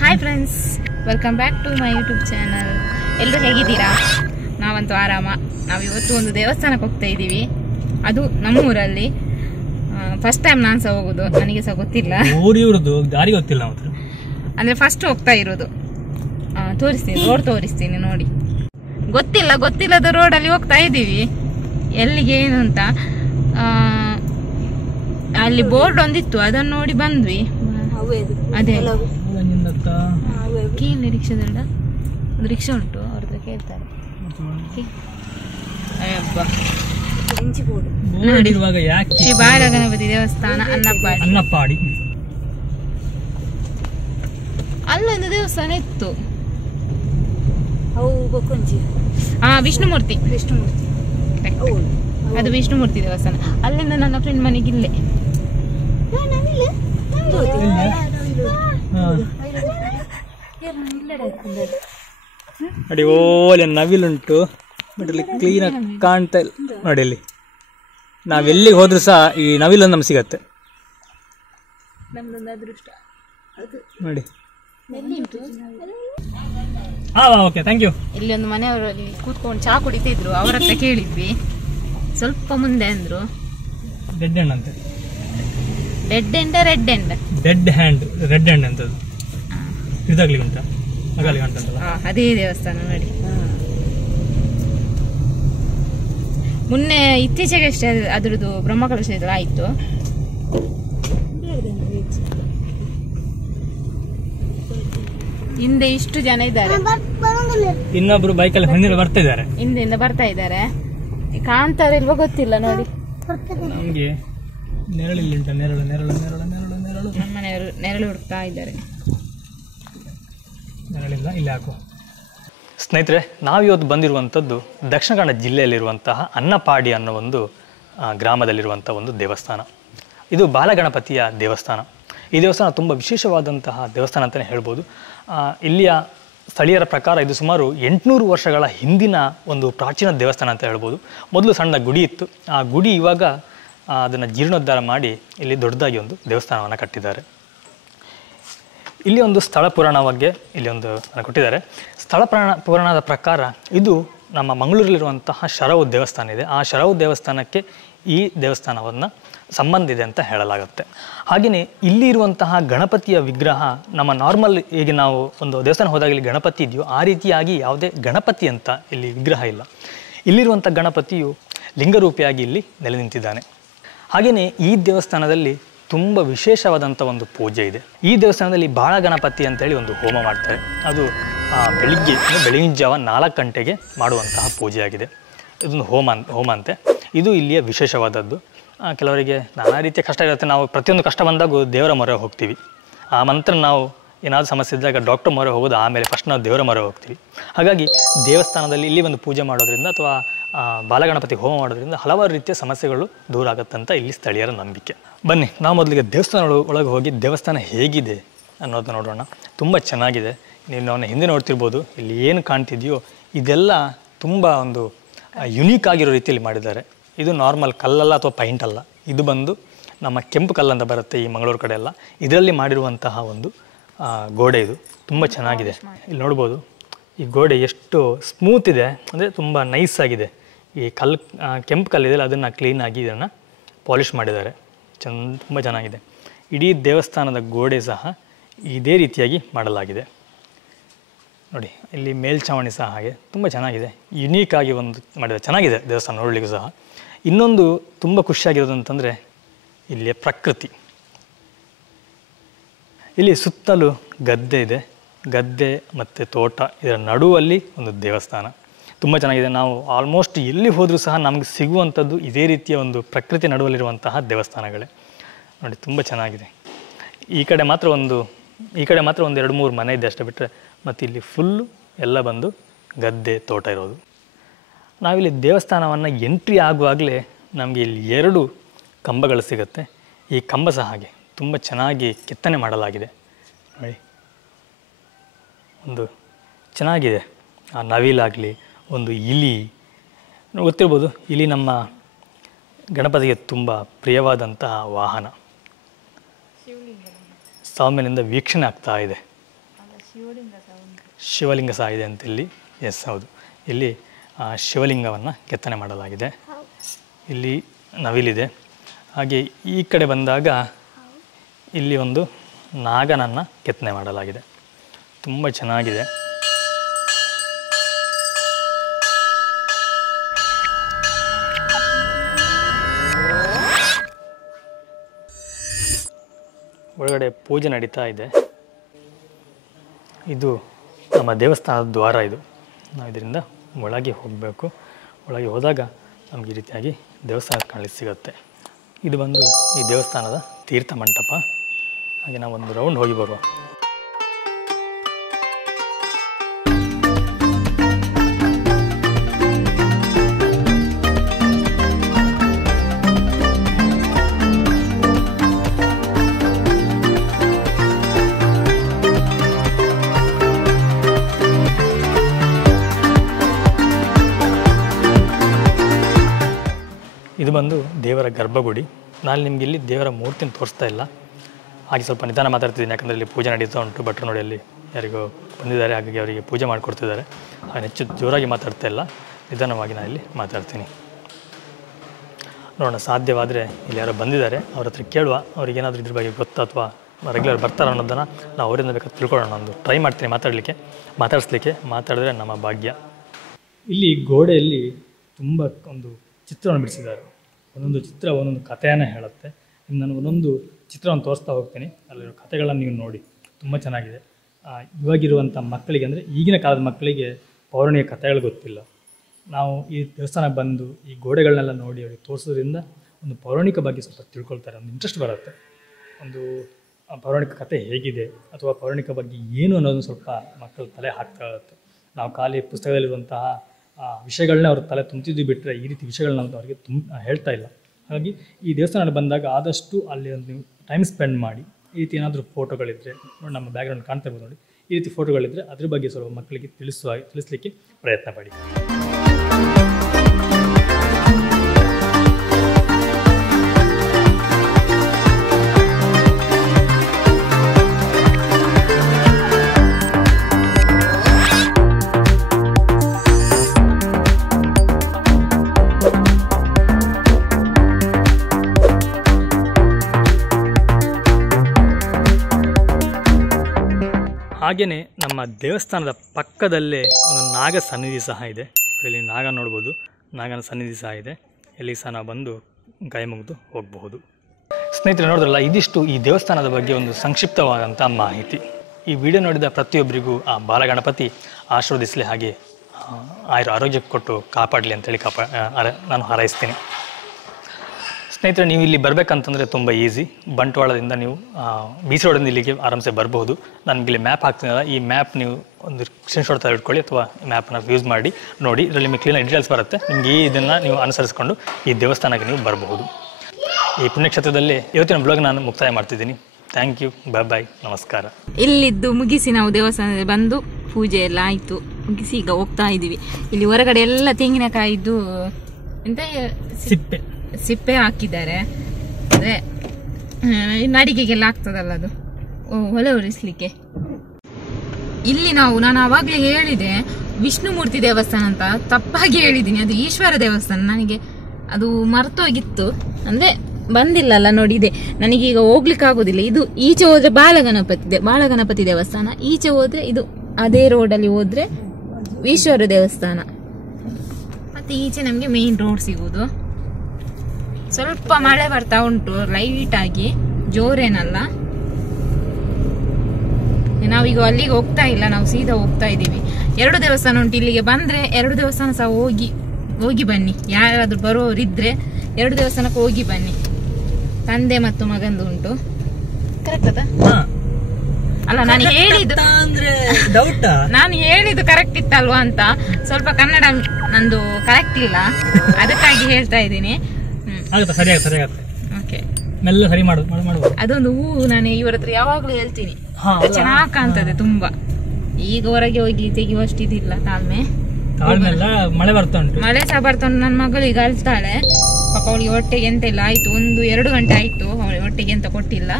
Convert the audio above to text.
Hi friends, welcome back to my YouTube channel. ಎಲ್ಲರೂ ಹೇಗಿದ್ದೀರಾ? ನಾವಂತೂ ಆರಾಮ. ನಾವು ಇವತ್ತು ಒಂದು ದೇವಸ್ಥಾನಕ್ಕೆ ಹೋಗ್ತಾ ಇದ್ದೀವಿ. ಅದು ನಮ್ಮೂರಲ್ಲಿ. ಫಸ್ಟ್ ಟೈಮ್ ನಾನು ಸಹ ಹೋಗೋದು, ನನಗೆ ಸಹ ಗೊತ್ತಿಲ್ಲ, ದಾರಿ ಗೊತ್ತಿಲ್ಲ. ಅಂದರೆ ಫಸ್ಟ್ ಹೋಗ್ತಾ ಇರೋದು. ತೋರಿಸ್ತೀನಿ, ರೋಡ್ ತೋರಿಸ್ತೀನಿ ನೋಡಿ. ಗೊತ್ತಿಲ್ಲದ ರೋಡಲ್ಲಿ ಹೋಗ್ತಾ ಇದ್ದೀವಿ. ಎಲ್ಲಿಗೆ ಏನು ಅಂತ ಅಲ್ಲಿ ಬೋರ್ಡ್ ಒಂದಿತ್ತು, ಅದನ್ನು ನೋಡಿ ಬಂದ್ವಿ. ಅದೇ ಕೇಳಿ ರಿಕ್ಷಾದಲ್ಲ, ಒಂದು ರಿಕ್ಷಾ ಉಂಟು, ಅವ್ರ ಹತ್ರ ಕೇಳ್ತಾರೆ. ಶ್ರೀ ಬಾಲಗಣಪತಿ ದೇವಸ್ಥಾನ ಅನ್ನಪ್ಪಾಡಿ. ಅಲ್ಲೊಂದು ದೇವಸ್ಥಾನ ಇತ್ತು, ವಿಷ್ಣುಮೂರ್ತಿ. ಅದು ವಿಷ್ಣುಮೂರ್ತಿ ದೇವಸ್ಥಾನ. ಅಲ್ಲಿಂದ ನನ್ನ ಫ್ರೆಂಡ್ ಮನೆಗಿಲ್ಲೇ. ನೋಡಿ, ಓಲೆ ನವಿಲುಂಟು, ಬಟ್ ಇಲ್ಲಿ ಕ್ಲೀನ್ ಆಗಿ ಕಾಣ್ತಾ ಇಲ್ಲ ನೋಡಿ. ಇಲ್ಲಿ ನಾವೆಲ್ಲಿಗೆ ಹೋದ್ರೂ ಸಹ ಈ ನವಿಲೊಂದು ನಮ್ಗೆ ಸಿಗತ್ತೆ ನೋಡಿ. Okay, thank you. ಇಲ್ಲಿ ಒಂದು ಮನೆಯವರು ಅಲ್ಲಿ ಕೂತ್ಕೊಂಡು ಚಾ ಕುಡಿತಿದ್ರು, ಅವ್ರ ಹತ್ರ ಕೇಳಿದ್ವಿ. ಸ್ವಲ್ಪ ಮುಂದೆ ಅಂದ್ರು ಡೆಡ್ ಹ್ಯಾಂಡ್ ಅಂತ. Dead end red end dead hand red hand ಅಂತದ್ದು ಇದಾಗ್ಲಿಕ್ಕೆ ಉಂಟಾ? ಅದೇ ದೇವಸ್ಥಾನ ನೋಡಿ. ಮೊನ್ನೆ ಇತ್ತೀಚೆಗೆ ಅಷ್ಟೇ ಅದ್ರದ್ದು ಬ್ರಹ್ಮಕಲಶ ಆಯ್ತು. ಹಿಂದೆ ಇಷ್ಟು ಜನ ಇದ್ದಾರೆ. ಇನ್ನೊಬ್ರು ಬೈಕಲ್ಲಿ ಹಿಂದೆ ಬರ್ತಾ ಇದ್ದಾರೆ, ಹಿಂದೆಯಿಂದ ಬರ್ತಾ ಇದ್ದಾರೆ. ಕಾಣ್ತಾರೆ ಇಲ್ವಾ ಗೊತ್ತಿಲ್ಲ ನೋಡಿ. ನಮ್ಗೆ ನೆರಳಿಲ್ಲ ಉಂಟ, ನೆರಳು ನೆರಳು ನೆರಳು ನೆರಳು ನೆರಳು. ನಮ್ಮ ಮನೆಯವರು ನೆರಳು ಹುಡುಕ್ತಾ ಇದ್ದಾರೆ. ನೆರಳಿಲ್ಲ, ಇಲ್ಲಿ ಹಾಕು. ಸ್ನೇಹಿತರೆ, ನಾವಿವತ್ತು ಬಂದಿರುವಂಥದ್ದು ದಕ್ಷಿಣ ಕನ್ನಡ ಜಿಲ್ಲೆಯಲ್ಲಿರುವಂತಹ ಅನ್ನಪಾಡಿ ಅನ್ನೋ ಒಂದು ಗ್ರಾಮದಲ್ಲಿರುವಂಥ ಒಂದು ದೇವಸ್ಥಾನ. ಇದು ಬಾಲಗಣಪತಿಯ ದೇವಸ್ಥಾನ. ಈ ದೇವಸ್ಥಾನ ತುಂಬ ವಿಶೇಷವಾದಂತಹ ದೇವಸ್ಥಾನ ಅಂತಲೇ ಹೇಳ್ಬೋದು. ಇಲ್ಲಿಯ ಸ್ಥಳೀಯರ ಪ್ರಕಾರ ಇದು ಸುಮಾರು 800 ವರ್ಷಗಳ ಹಿಂದಿನ ಒಂದು ಪ್ರಾಚೀನ ದೇವಸ್ಥಾನ ಅಂತ ಹೇಳ್ಬೋದು. ಮೊದಲು ಸಣ್ಣ ಗುಡಿ ಇತ್ತು. ಆ ಗುಡಿ ಇವಾಗ ಅದನ್ನು ಜೀರ್ಣೋದ್ಧಾರ ಮಾಡಿ ಇಲ್ಲಿ ದೊಡ್ಡದಾಗಿ ಒಂದು ದೇವಸ್ಥಾನವನ್ನು ಕಟ್ಟಿದ್ದಾರೆ. ಇಲ್ಲಿ ಒಂದು ಸ್ಥಳ ಪುರಾಣ ಬಗ್ಗೆ ಇಲ್ಲಿ ಒಂದು ಕೊಟ್ಟಿದ್ದಾರೆ. ಸ್ಥಳ ಪುರಾಣದ ಪ್ರಕಾರ ಇದು ನಮ್ಮ ಮಂಗಳೂರಲ್ಲಿರುವಂತಹ ಶರವು ದೇವಸ್ಥಾನ ಇದೆ. ಆ ಶರವು ದೇವಸ್ಥಾನಕ್ಕೆ ಈ ದೇವಸ್ಥಾನವನ್ನು ಸಂಬಂಧ ಇದೆ ಅಂತ ಹೇಳಲಾಗುತ್ತೆ. ಹಾಗೆಯೇ ಇಲ್ಲಿ ಇರುವಂತಹ ಗಣಪತಿಯ ವಿಗ್ರಹ ನಮ್ಮ ನಾರ್ಮಲ್ ಈಗ ನಾವು ಒಂದು ದೇವಸ್ಥಾನ ಹೋದಾಗ ಇಲ್ಲಿ ಗಣಪತಿ ಇದೆಯೋ ಆ ರೀತಿಯಾಗಿ ಯಾವುದೇ ಗಣಪತಿ ಅಂತ ಇಲ್ಲಿ ವಿಗ್ರಹ ಇಲ್ಲ. ಇಲ್ಲಿರುವಂಥ ಗಣಪತಿಯು ಲಿಂಗರೂಪಿಯಾಗಿ ಇಲ್ಲಿ ನೆಲೆ ನಿಂತಿದ್ದಾನೆ. ಹಾಗೆಯೇ ಈ ದೇವಸ್ಥಾನದಲ್ಲಿ ತುಂಬ ವಿಶೇಷವಾದಂಥ ಒಂದು ಪೂಜೆ ಇದೆ. ಈ ದೇವಸ್ಥಾನದಲ್ಲಿ ಬಾಳಗಣಪತಿ ಅಂತೇಳಿ ಒಂದು ಹೋಮ ಮಾಡ್ತಾರೆ. ಅದು ಬೆಳಗಿನ ಜಾವ 4 ಗಂಟೆಗೆ ಮಾಡುವಂತಹ ಪೂಜೆಯಾಗಿದೆ. ಇದೊಂದು ಹೋಮ ಅಂತೆ. ಇದು ಇಲ್ಲಿಯ ವಿಶೇಷವಾದದ್ದು. ಕೆಲವರಿಗೆ ನಾನಾ ರೀತಿಯ ಕಷ್ಟ ಇರುತ್ತೆ. ನಾವು ಪ್ರತಿಯೊಂದು ಕಷ್ಟ ಬಂದಾಗ ದೇವರ ಮೊರೆ ಹೋಗ್ತೀವಿ. ಆ ನಂತರ ನಾವು ಏನಾದರೂ ಸಮಸ್ಯೆ ಇದ್ದಾಗ ಡಾಕ್ಟರ್ ಮೊರೆ ಹೋಗೋದು, ಆಮೇಲೆ ಫಸ್ಟ್ ನಾವು ದೇವರ ಮೊರೆ ಹೋಗ್ತೀವಿ. ಹಾಗಾಗಿ ದೇವಸ್ಥಾನದಲ್ಲಿ ಇಲ್ಲಿ ಒಂದು ಪೂಜೆ ಮಾಡೋದ್ರಿಂದ ಅಥವಾ ಬಾಲಗಣಪತಿ ಹೋಮ ಮಾಡೋದ್ರಿಂದ ಹಲವಾರು ರೀತಿಯ ಸಮಸ್ಯೆಗಳು ದೂರ ಆಗುತ್ತಂತ ಇಲ್ಲಿ ಸ್ಥಳೀಯರ ನಂಬಿಕೆ. ಬನ್ನಿ, ನಾವು ಮೊದಲಿಗೆ ದೇವಸ್ಥಾನ ಒಳಗೆ ಹೋಗಿ ದೇವಸ್ಥಾನ ಹೇಗಿದೆ ಅನ್ನೋದನ್ನ ನೋಡೋಣ. ತುಂಬ ಚೆನ್ನಾಗಿದೆ. ನೀವು ನಾವು ಹಿಂದೆ ನೋಡ್ತಿರ್ಬೋದು, ಇಲ್ಲಿ ಏನು ಕಾಣ್ತಿದೆಯೋ ಇದೆಲ್ಲ ತುಂಬ ಒಂದು ಯುನೀಕ್ ಆಗಿರೋ ರೀತಿಯಲ್ಲಿ ಮಾಡಿದ್ದಾರೆ. ಇದು ನಾರ್ಮಲ್ ಕಲ್ಲಲ್ಲ ಅಥವಾ ಪೈಂಟ್ ಅಲ್ಲ. ಇದು ಬಂದು ನಮ್ಮ ಕೆಂಪು ಕಲ್ಲಂತ ಬರುತ್ತೆ ಈ ಮಂಗಳೂರು ಕಡೆ ಎಲ್ಲ, ಇದರಲ್ಲಿ ಮಾಡಿರುವಂತಹ ಒಂದು ಗೋಡೆ. ಇದು ತುಂಬ ಚೆನ್ನಾಗಿದೆ. ಇಲ್ಲಿ ನೋಡ್ಬೋದು ಈ ಗೋಡೆ ಎಷ್ಟು ಸ್ಮೂತ್ ಇದೆ ಅಂದರೆ ತುಂಬ ನೈಸ್ ಆಗಿದೆ. ಈ ಕೆಂಪು ಕಲ್ಲಿದೆಯಲ್ಲ ಅದನ್ನು ಕ್ಲೀನಾಗಿ ಇದನ್ನು ಪಾಲಿಷ್ ಮಾಡಿದ್ದಾರೆ. ತುಂಬ ಚೆನ್ನಾಗಿದೆ. ಇಡೀ ದೇವಸ್ಥಾನದ ಗೋಡೆ ಸಹ ಇದೇ ರೀತಿಯಾಗಿ ಮಾಡಲಾಗಿದೆ ನೋಡಿ. ಇಲ್ಲಿ ಮೇಲ್ಛಾವಣಿ ಸಹ ಹಾಗೆ ತುಂಬ ಚೆನ್ನಾಗಿದೆ. ಯುನೀಕಾಗಿ ಒಂದು ಮಾಡಿದ್ದಾರೆ. ಚೆನ್ನಾಗಿದೆ ದೇವಸ್ಥಾನ ನೋಡಲಿಕ್ಕೂ ಸಹ. ಇನ್ನೊಂದು ತುಂಬ ಖುಷಿಯಾಗಿರೋದು ಅಂತಂದರೆ ಇಲ್ಲಿಯ ಪ್ರಕೃತಿ. ಇಲ್ಲಿ ಸುತ್ತಲೂ ಗದ್ದೆ ಇದೆ. ಗದ್ದೆ ಮತ್ತು ತೋಟ, ಇದರ ನಡುವಲ್ಲಿ ಒಂದು ದೇವಸ್ಥಾನ. ತುಂಬ ಚೆನ್ನಾಗಿದೆ. ನಾವು ಆಲ್ಮೋಸ್ಟ್ ಎಲ್ಲಿ ಹೋದರೂ ಸಹ ನಮಗೆ ಸಿಗುವಂಥದ್ದು ಇದೇ ರೀತಿಯ ಒಂದು ಪ್ರಕೃತಿ ನಡುವಲ್ಲಿರುವಂತಹ ದೇವಸ್ಥಾನಗಳೇ ನೋಡಿ. ತುಂಬ ಚೆನ್ನಾಗಿದೆ. ಈ ಕಡೆ ಮಾತ್ರ ಒಂದು 2-3 ಮನೆ ಇದೆ ಅಷ್ಟೇ ಬಿಟ್ಟರೆ, ಮತ್ತು ಇಲ್ಲಿ ಫುಲ್ಲು ಎಲ್ಲ ಬಂದು ಗದ್ದೆ ತೋಟ ಇರೋದು. ನಾವಿಲ್ಲಿ ದೇವಸ್ಥಾನವನ್ನು ಎಂಟ್ರಿ ಆಗುವಾಗಲೇ ನಮಗೆ ಇಲ್ಲಿ 2 ಕಂಬಗಳು ಸಿಗುತ್ತೆ. ಈ ಕಂಬ ಸಹ ಹಾಗೆ ತುಂಬ ಚೆನ್ನಾಗಿ ಕೆತ್ತನೆ ಮಾಡಲಾಗಿದೆ ನೋಡಿ. ಒಂದು ಚೆನ್ನಾಗಿದೆ. ಆ ನವಿಲಾಗಲಿ, ಒಂದು ಇಲಿ ಗೊತ್ತಿರ್ಬೋದು. ಇಲಿ ನಮ್ಮ ಗಣಪತಿಗೆ ತುಂಬ ಪ್ರಿಯವಾದಂತಹ ವಾಹನ. ಸಾಮ್ಯನಿಂದ ವೀಕ್ಷಣೆ ಆಗ್ತಾ ಇದೆ. ಶಿವಲಿಂಗ ಸಹ ಇದೆ ಅಂತ ಇಲ್ಲಿ. ಎಸ್, ಹೌದು, ಇಲ್ಲಿ ಶಿವಲಿಂಗವನ್ನು ಕೆತ್ತನೆ ಮಾಡಲಾಗಿದೆ. ಇಲ್ಲಿ ನವಿಲಿದೆ. ಹಾಗೆ ಈ ಕಡೆ ಬಂದಾಗ ಇಲ್ಲಿ ಒಂದು ನಾಗನನ್ನು ಕೆತ್ತನೆ ಮಾಡಲಾಗಿದೆ. ತುಂಬ ಚೆನ್ನಾಗಿದೆ. ಒಳಗಡೆ ಪೂಜೆ ನಡೀತಾ ಇದೆ. ಇದು ನಮ್ಮ ದೇವಸ್ಥಾನದ ದ್ವಾರ. ಇದು ನಾವು ಇದರಿಂದ ಒಳಗೆ ಹೋಗಬೇಕು. ಒಳಗೆ ಹೋದಾಗ ನಮಗೆ ಈ ರೀತಿಯಾಗಿ ದೇವಸ್ಥಾನ ಕಾಣಲಿಕ್ಕೆ ಸಿಗುತ್ತೆ. ಇದು ಬಂದು ಈ ದೇವಸ್ಥಾನದ ತೀರ್ಥ ಮಂಟಪ. ಹಾಗೆ ನಾವು ಒಂದು ರೌಂಡ್ ಹೋಗಿ ಬರುವ. ಇದು ಬಂದು ದೇವರ ಗರ್ಭಗುಡಿ. ನಾನು ನಿಮಗೆ ಇಲ್ಲಿ ದೇವರ ಮೂರ್ತಿನ ತೋರಿಸ್ತಾ ಇಲ್ಲ. ಹಾಗೆ ಸ್ವಲ್ಪ ನಿಧಾನ ಮಾತಾಡ್ತಿದ್ದೀನಿ, ಯಾಕಂದರೆ ಇಲ್ಲಿ ಪೂಜೆ ನಡೀತಾ ಉಂಟು. ಭಟ್ರು ನೋಡಿ ಅಲ್ಲಿ ಯಾರಿಗೋ ಬಂದಿದ್ದಾರೆ, ಹಾಗಾಗಿ ಅವರಿಗೆ ಪೂಜೆ ಮಾಡಿಕೊಡ್ತಿದ್ದಾರೆ. ಹಾಗೆ ಹೆಚ್ಚು ಜೋರಾಗಿ ಮಾತಾಡ್ತಾ ಇಲ್ಲ, ನಿಧಾನವಾಗಿ ನಾನು ಇಲ್ಲಿ ಮಾತಾಡ್ತೀನಿ. ನೋಡೋಣ, ಸಾಧ್ಯವಾದರೆ ಇಲ್ಲಿ ಯಾರೋ ಬಂದಿದ್ದಾರೆ, ಅವ್ರ ಹತ್ರ ಕೇಳುವ. ಅವ್ರಿಗೇನಾದರೂ ಇದ್ರ ಬಗ್ಗೆ ಗೊತ್ತಾ ಅಥವಾ ರೆಗ್ಯುಲರ್ ಬರ್ತಾರೆ ಅನ್ನೋದನ್ನು ನಾವು ಅವರಿಂದ ಬೇಕಾದ್ರೆ ತಿಳ್ಕೊಳ್ಳೋಣ. ಒಂದು ಟ್ರೈ ಮಾಡ್ತೀನಿ ಮಾತಾಡಿಸ್ಲಿಕ್ಕೆ. ಮಾತಾಡಿದ್ರೆ ನಮ್ಮ ಭಾಗ್ಯ. ಇಲ್ಲಿ ಗೋಡೆಯಲ್ಲಿ ತುಂಬ ಒಂದು ಚಿತ್ರವನ್ನು ಬಿಡಿಸಿದ್ದಾರೆ. ಒಂದೊಂದು ಚಿತ್ರ ಒಂದೊಂದು ಕಥೆಯನ್ನು ಹೇಳುತ್ತೆ. ನಾನು ಒಂದೊಂದು ಚಿತ್ರವನ್ನು ತೋರಿಸ್ತಾ ಹೋಗ್ತೀನಿ. ಅಲ್ಲಿರೋ ಕಥೆಗಳನ್ನು ನೀವು ನೋಡಿ, ತುಂಬ ಚೆನ್ನಾಗಿದೆ. ಇವಾಗಿರುವಂಥ ಮಕ್ಕಳಿಗೆ, ಅಂದರೆ ಈಗಿನ ಕಾಲದ ಮಕ್ಕಳಿಗೆ ಪೌರಾಣಿಕ ಕಥೆಗಳು ಗೊತ್ತಿಲ್ಲ. ನಾವು ಈ ದೇವಸ್ಥಾನಕ್ಕೆ ಬಂದು ಈ ಗೋಡೆಗಳನ್ನೆಲ್ಲ ನೋಡಿ ಅವ್ರಿಗೆ ತೋರಿಸೋದ್ರಿಂದ ಒಂದು ಪೌರಾಣಿಕ ಬಗ್ಗೆ ಸ್ವಲ್ಪ ತಿಳ್ಕೊಳ್ತಾರೆ, ಒಂದು ಇಂಟ್ರೆಸ್ಟ್ ಬರುತ್ತೆ. ಒಂದು ಪೌರಾಣಿಕ ಕಥೆ ಹೇಗಿದೆ ಅಥವಾ ಪೌರಾಣಿಕ ಬಗ್ಗೆ ಏನು ಅನ್ನೋದನ್ನು ಸ್ವಲ್ಪ ಮಕ್ಕಳು ತಲೆ ಹಾಕ್ತಾ ಇರುತ್ತೆ. ನಾವು ಖಾಲಿ ಪುಸ್ತಕದಲ್ಲಿರುವಂತಹ ವಿಷಯಗಳನ್ನೇ ಅವ್ರ ತಲೆ ತುಂಬ್ತಿದ್ದು ಬಿಟ್ಟರೆ ಈ ರೀತಿ ವಿಷಯಗಳನ್ನ ಅವ್ರಿಗೆ ಹೇಳ್ತಾ ಇಲ್ಲ. ಹಾಗಾಗಿ ಈ ದೇವಸ್ಥಾನದಲ್ಲಿ ಬಂದಾಗ ಆದಷ್ಟು ಅಲ್ಲಿ ಒಂದು ಟೈಮ್ ಸ್ಪೆಂಡ್ ಮಾಡಿ, ಈ ರೀತಿ ಏನಾದರೂ ಫೋಟೋಗಳಿದ್ದರೆ ನೋಡಿ, ನಮ್ಮ ಬ್ಯಾಕ್ಗ್ರೌಂಡ್ ಕಾಣ್ತಾ ಇರ್ಬೋದು ನೋಡಿ, ಈ ರೀತಿ ಫೋಟೋಗಳಿದ್ದರೆ ಅದ್ರ ಬಗ್ಗೆ ಸ್ವಲ್ಪ ಮಕ್ಕಳಿಗೆ ತಿಳಿಸ್ಲಿಕ್ಕೆ ಪ್ರಯತ್ನ ಪಡಿ. ಹಾಗೆಯೇ ನಮ್ಮ ದೇವಸ್ಥಾನದ ಪಕ್ಕದಲ್ಲೇ ಒಂದು ನಾಗ ಸನ್ನಿಧಿ ಸಹ ಇದೆ. ಇಲ್ಲಿ ನಾಗ ನೋಡ್ಬೋದು, ನಾಗನ ಸನ್ನಿಧಿ ಸಹ ಇದೆ. ಇಲ್ಲಿ ಸಹ ನಾವು ಬಂದು ಕೈ ಮುಗಿದು ಹೋಗಬಹುದು. ಸ್ನೇಹಿತರೆ, ನೋಡಿದ್ರಲ್ಲ, ಇದಿಷ್ಟು ಈ ದೇವಸ್ಥಾನದ ಬಗ್ಗೆ ಒಂದು ಸಂಕ್ಷಿಪ್ತವಾದಂಥ ಮಾಹಿತಿ. ಈ ವಿಡಿಯೋ ನೋಡಿದ ಪ್ರತಿಯೊಬ್ಬರಿಗೂ ಆ ಬಾಲಗಣಪತಿ ಆಶೀರ್ವದಿಸಲಿ, ಹಾಗೆ ಆರೋಗ್ಯ ಕೊಟ್ಟು ಕಾಪಾಡಲಿ ಅಂತೇಳಿ ನಾನು ಹಾರೈಸ್ತೀನಿ. ಸ್ನೇಹಿತರೆ, ನೀವು ಇಲ್ಲಿ ಬರಬೇಕಂತಂದರೆ ತುಂಬ ಈಸಿ. ಬಂಟ್ವಾಳದಿಂದ ನೀವು ಬೀಚ್ ರೋಡಿಂದ ಇಲ್ಲಿಗೆ ಆರಾಮ್ಸೆ ಬರ್ಬೋದು. ನನಗೆ ಇಲ್ಲಿ ಮ್ಯಾಪ್ ಹಾಕ್ತೀನಲ್ಲ, ಈ ಮ್ಯಾಪ್ ನೀವು ಒಂದು ಸ್ಕ್ರೀನ್ಶಾಟ್ ತೆಗೆದು ಇಟ್ಕೊಳ್ಳಿ ಅಥವಾ ಮ್ಯಾಪನ್ನು ಯೂಸ್ ಮಾಡಿ ನೋಡಿ. ಇದರಲ್ಲಿ ನಿಮಗೆ ಕ್ಲೀನಾಗಿ ಡೀಟೇಲ್ಸ್ ಬರುತ್ತೆ. ನಿಮಗೆ ಇದನ್ನು ನೀವು ಅನುಸರಿಸ್ಕೊಂಡು ಈ ದೇವಸ್ಥಾನಕ್ಕೆ ನೀವು ಬರಬಹುದು. ಈ ಪುಣ್ಯಕ್ಷೇತ್ರದಲ್ಲಿ ಇವತ್ತಿನ ಬ್ಲಾಗ್ ನಾನು ಮುಕ್ತಾಯ ಮಾಡ್ತಿದ್ದೀನಿ. ಥ್ಯಾಂಕ್ ಯು, ಬಾಯ್, ನಮಸ್ಕಾರ. ಇಲ್ಲಿದ್ದು ಮುಗಿಸಿ ನಾವು ದೇವಸ್ಥಾನದಲ್ಲಿ ಬಂದು ಪೂಜೆ ಎಲ್ಲ ಆಯಿತು, ಮುಗಿಸಿ ಈಗ ಹೋಗ್ತಾ ಇದ್ದೀವಿ. ಇಲ್ಲಿ ಹೊರಗಡೆ ಎಲ್ಲ ತೆಂಗಿನಕಾಯಿದ್ದು ಎಂತ ಸಿಪ್ಪೆ ಹಾಕಿದ್ದಾರೆ. ಅಂದ್ರೆ ನಡಿಗೆಗೆಲ್ಲ ಆಗ್ತದಲ್ಲ ಅದು, ಹೊಲೆ ಉರಿಸ್ಲಿಕ್ಕೆ. ಇಲ್ಲಿ ನಾನು ಆವಾಗ್ಲೇ ಹೇಳಿದೆ ವಿಷ್ಣುಮೂರ್ತಿ ದೇವಸ್ಥಾನ ಅಂತ, ತಪ್ಪಾಗಿ ಹೇಳಿದ್ದೀನಿ. ಅದು ಈಶ್ವರ ದೇವಸ್ಥಾನ. ನನಗೆ ಅದು ಮರ್ತೋಗಿತ್ತು, ಅಂದ್ರೆ ಬಂದಿಲ್ಲಲ್ಲ ನೋಡಿ. ಇದೆ, ನನಗೀಗ ಹೋಗ್ಲಿಕ್ಕೆ ಆಗುದಿಲ್ಲ. ಇದು ಈಚೆ ಹೋದ್ರೆ ಬಾಲಗಣಪತಿ ದೇವಸ್ಥಾನ, ಈಚೆ ಹೋದ್ರೆ ಇದು ಅದೇ ರೋಡಲ್ಲಿ ಹೋದ್ರೆ ಈಶ್ವರ ದೇವಸ್ಥಾನ. ಮತ್ತೆ ಈಚೆ ನಮ್ಗೆ ಮೇನ್ ರೋಡ್ ಸಿಗುದು. ಸ್ವಲ್ಪ ಮಳೆ ಬರ್ತಾ ಉಂಟು, ಲೈಟ್ ಆಗಿ, ಜೋರೇನಲ್ಲ. ನಾವೀಗ ಅಲ್ಲಿಗೆ ಹೋಗ್ತಾ ಇಲ್ಲ, ನಾವು ಸೀದಾ ಹೋಗ್ತಾ ಇದ್ದೀವಿ. 2 ದೇವಸ್ಥಾನ ಉಂಟು. ಇಲ್ಲಿಗೆ ಬಂದ್ರೆ 2 ದೇವಸ್ಥಾನ ಸಹ ಹೋಗಿ ಬನ್ನಿ. ಯಾರಾದ್ರೂ ಬರೋರಿದ್ರೆ 2 ದೇವಸ್ಥಾನಕ್ಕೆ ಹೋಗಿ ಬನ್ನಿ. ತಂದೆ ಮತ್ತು ಮಗಂದು ಉಂಟು. ಕರೆಕ್ಟ್ ಅದ? ಅಲ್ಲ, ನಾನು ಹೇಳಿದ್ದು ಕರೆಕ್ಟ್ ಇತ್ತಲ್ವಾ ಅಂತ. ಸ್ವಲ್ಪ ಕನ್ನಡ ನಂದು ಕರೆಕ್ಟ್ ಇಲ್ಲ, ಅದಕ್ಕಾಗಿ ಹೇಳ್ತಾ ಇದ್ದೀನಿ. ಅದೊಂದು ಹೂವು ನಾನು ಇವರ ಹತ್ರ ಯಾವಾಗ್ಲೂ ಹೇಳ್ತೀನಿ, ಚೆನ್ನಾಗ್ ಕಾಣ್ತದೆ ತುಂಬಾ. ಈಗ ಹೊರಗೆ ಹೋಗಿ ತೆಗಿಯುವಷ್ಟಿದಿಲ್ಲ ತಾಳ್ಮೆ. ಮಳೆ ಸಹ ಬರ್ತಾ ಉಂಟು. ನನ್ನ ಮಗಳು ಈಗ ಅಳ್ತಾಳೆ ಪಾಪ. ಅವಳಿಗೆ ಹೊಟ್ಟೆಗೆ ಎಂತ ಇಲ್ಲ, ಆಯ್ತು 1-2 ಗಂಟೆ ಆಯ್ತು, ಅವಳಿಗೆ ಹೊಟ್ಟೆಗೆ ಎಂತ ಕೊಟ್ಟಿಲ್ಲ.